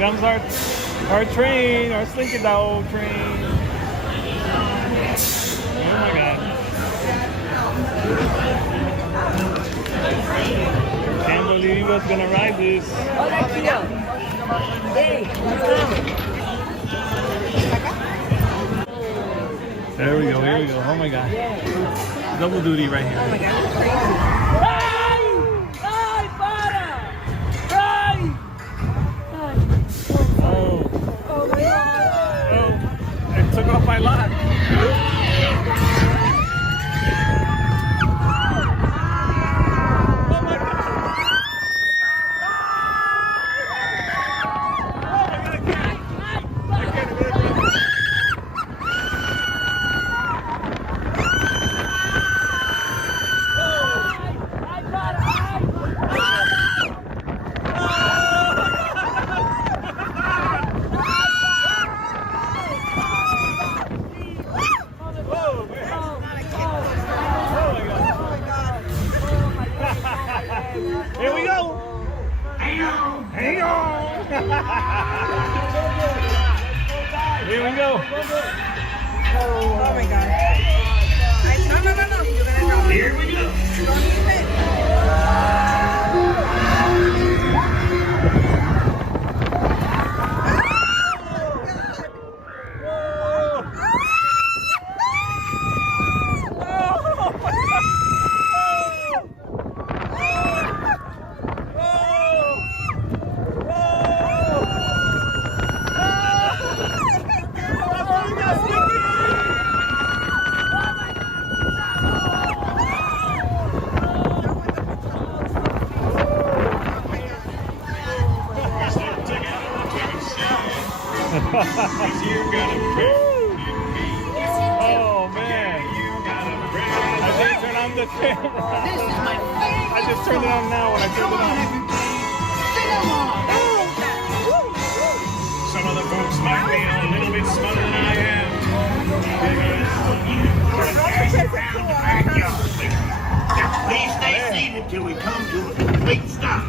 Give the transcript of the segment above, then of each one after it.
comes our train, our Slinky Dog Train. Oh my God. Can't believe what's gonna ride this. There we go, here we go. Oh my God. Double duty right here. Oh my God, it's crazy. Oh my God. Oh, it took off my lot. Here we go. Hang on. Hang on. Here we go. Oh my God. No. You're gonna drop it. Here we go. Don't even. Oh man! I didn't turn on the camera. This is my favorite. I just turned it on now when I turned it on. Some of the folks might be a little bit smarter than I am. Please stay seated till we come to a complete stop.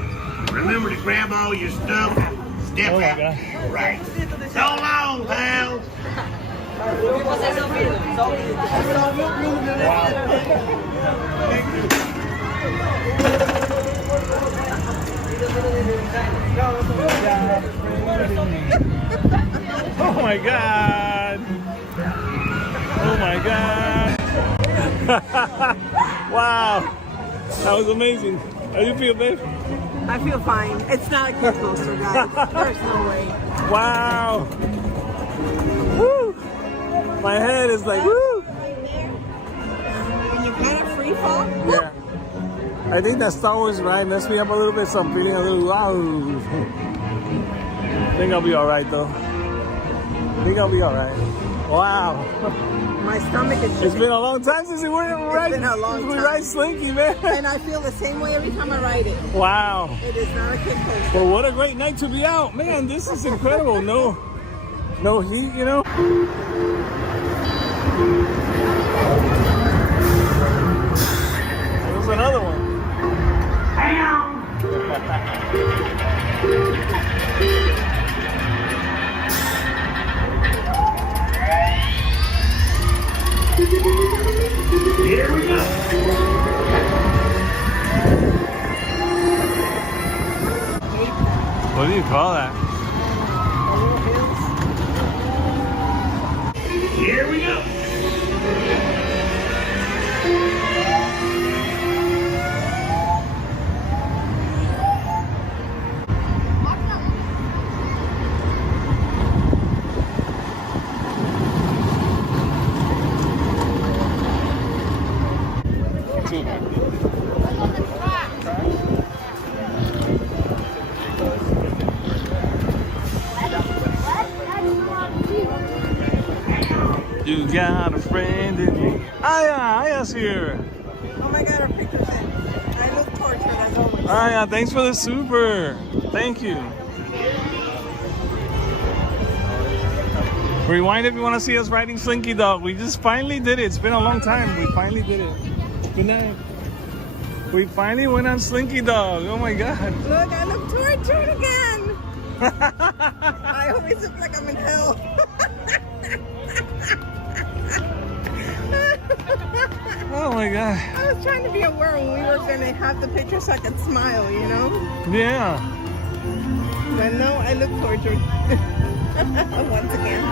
Remember to grab all your stuff. Step Oh my out. God. Right. So long, pals. Oh my God! Oh my God! Wow! That was amazing. How do you feel, babe? I feel fine. It's not a kick coaster, guys. There's no way. Wow! Woo! My head is like woo! When you kind of free fall. Yeah. I think that Star Wars ride messed me up a little bit, so I'm feeling a little wow. I think I'll be alright though. I think I'll be alright. Wow. My stomach is It's been a long time since we been a long time. ride Slinky, man. and I feel the same way every time I ride it. Wow. It is not a kick coaster. Well, what a great night to be out. Man, this is incredible. No heat, you know? There's another one. Hang on. Here we go. What do you call that? Here we go. You got a friend in me. Aya's here. Oh my God, our picture's in. I look tortured as always. Aya, thanks for the super. Thank you. Rewind if you want to see us riding Slinky Dog. We just finally did it. It's been a long time. We finally did it. Good night. We finally went on Slinky Dog. Oh my God. Look, I look tortured again. I always look like I'm in hell. Oh my God. I was trying to be aware when we were gonna have the picture so I could smile, you know? Yeah. But no, I look tortured. Once again.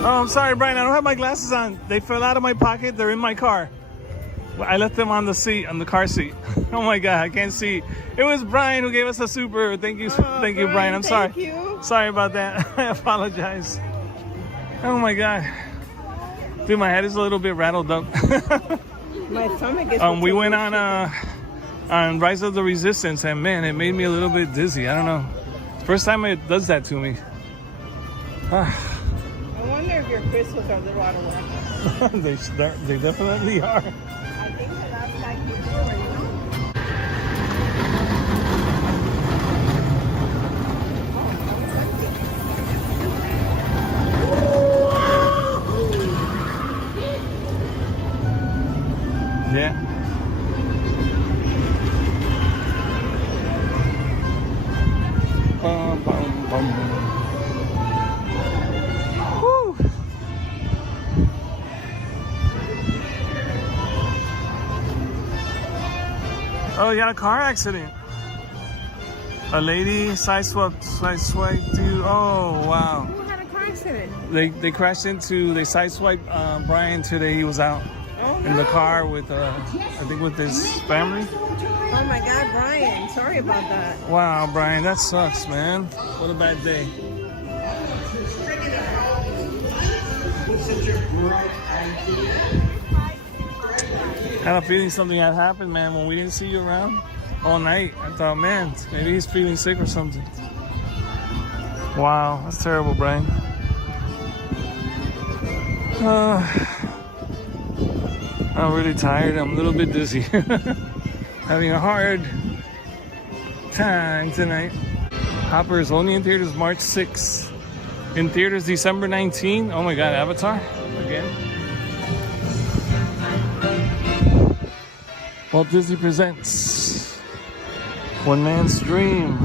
Oh, I'm sorry, Brian. I don't have my glasses on. They fell out of my pocket. They're in my car. I left them on the seat, on the car seat. Oh my God, I can't see. It was Brian who gave us a super. Thank you, thank you, Brian. I'm sorry. Thank you. Sorry about that. I apologize. Oh my God. Dude, my head is a little bit rattled up. My stomach is. We went on Rise of the Resistance, and man, it made me a little bit dizzy. I don't know. First time it does that to me. I wonder if your crystals are a little out of whack. They definitely are. I think that that's like before, you know? Yeah. Bum, bum, bum. Woo. Oh, you had a car accident. A lady sideswiped you. Oh, wow. Who had a car accident? They crashed into, they sideswiped Brian today. He was out in the car with, I think with his family. Oh my God, Brian. Sorry about that. Wow, Brian, that sucks, man. What a bad day. Had a feeling something had happened, man, when we didn't see you around all night. I thought, man, maybe he's feeling sick or something. Wow, that's terrible, Brian. I'm really tired. I'm a little bit dizzy. Having a hard time tonight. Hopper is only in theaters March 6th. In theaters December 19th. Oh my God, Avatar again. Walt Disney presents One Man's Dream.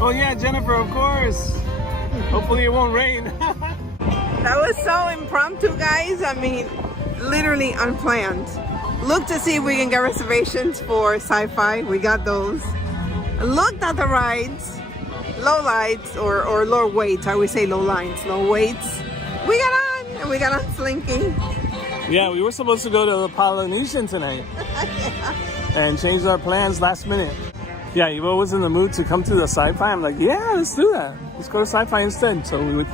Oh yeah, Jennifer, of course. Hopefully it won't rain. That was so impromptu, guys. I mean, literally unplanned. Looked to see if we can get reservations for sci-fi. We got those. Looked at the rides. Low lights or low weights. I would say low lines, low weights. We got on, and we got on Slinky. Yeah, we were supposed to go to the Polynesian tonight. And changed our plans last minute. Yeah, Evo was in the mood to come to the sci-fi. I'm like, yeah, let's do that. Let's go to sci-fi instead. So we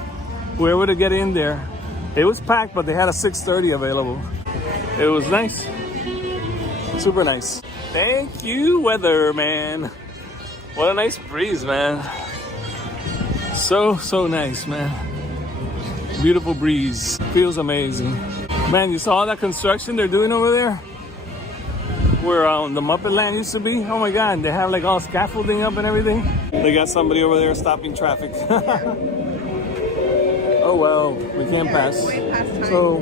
were able to get in there. It was packed, but they had a 6:30 available. It was nice. Super nice. Thank you, weatherman. What a nice breeze, man. So nice, man. Beautiful breeze. Feels amazing. Man, you saw all that construction they're doing over there? Where the Muppet Land used to be? Oh my God, they have like all scaffolding up and everything. They got somebody over there stopping traffic. Oh well, we can't pass. So,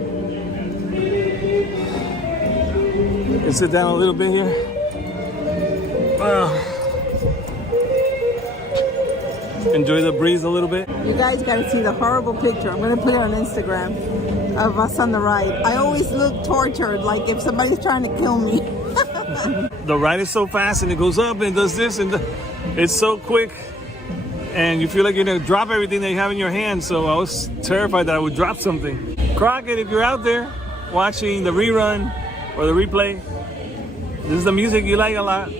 you can sit down a little bit here. Enjoy the breeze a little bit. You guys got to see the horrible picture. I'm going to put it on Instagram of us on the ride. I always look tortured, like if somebody's trying to kill me. The ride is so fast and it goes up and does this and it's so quick. And you feel like you're going to drop everything that you have in your hand. So I was terrified that I would drop something. Crockett, if you're out there watching the rerun or the replay, this is the music you like a lot.